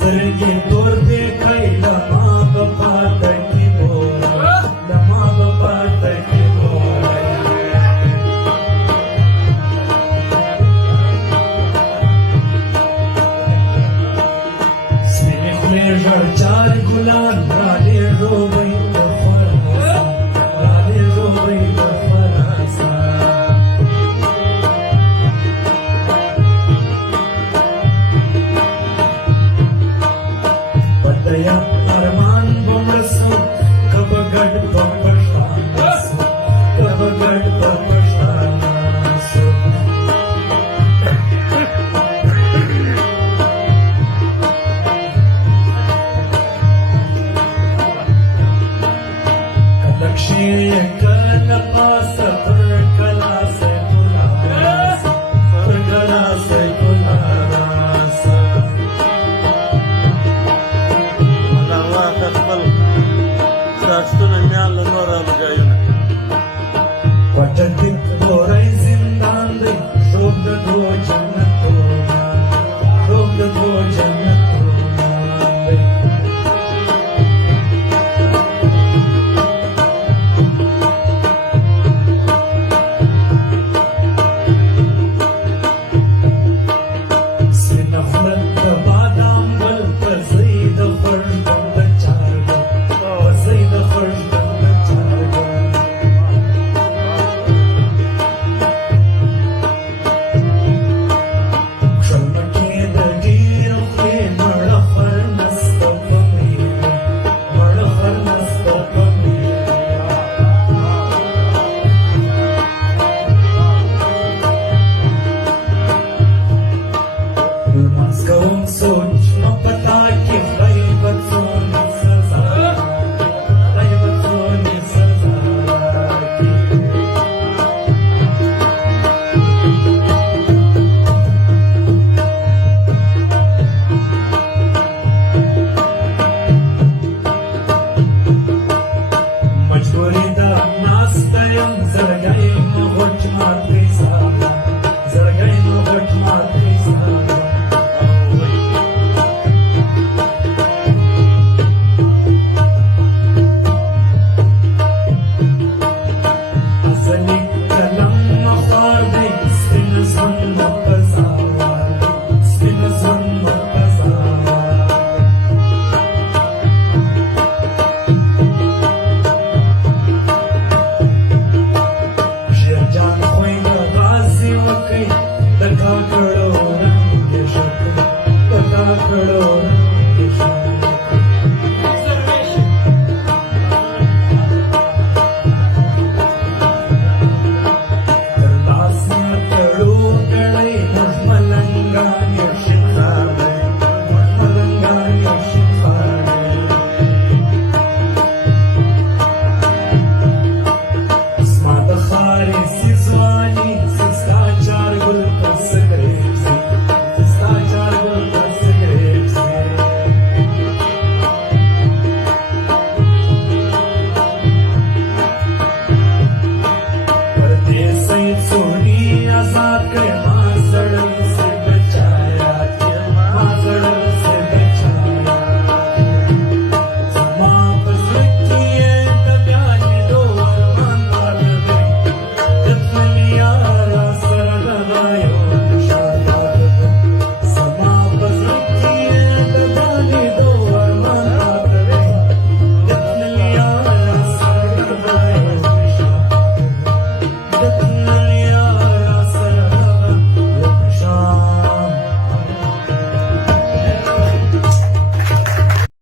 سترګې تور دې کړی له ما به پاته کې بوله له ما به پاته کې بوله سپینې خولې ژړ چار ګلان رالېږو وی د فرانسه رالېږو وی د فرانسه یا ارمان بمرسو کب گڑ په پښتانه سو کب گڑ په پښتانه سو کلک شیر کله پاسه پر کلا سے ګلاس پر کلا سے ګلاس خپل شاستونه میان له نور ځایونو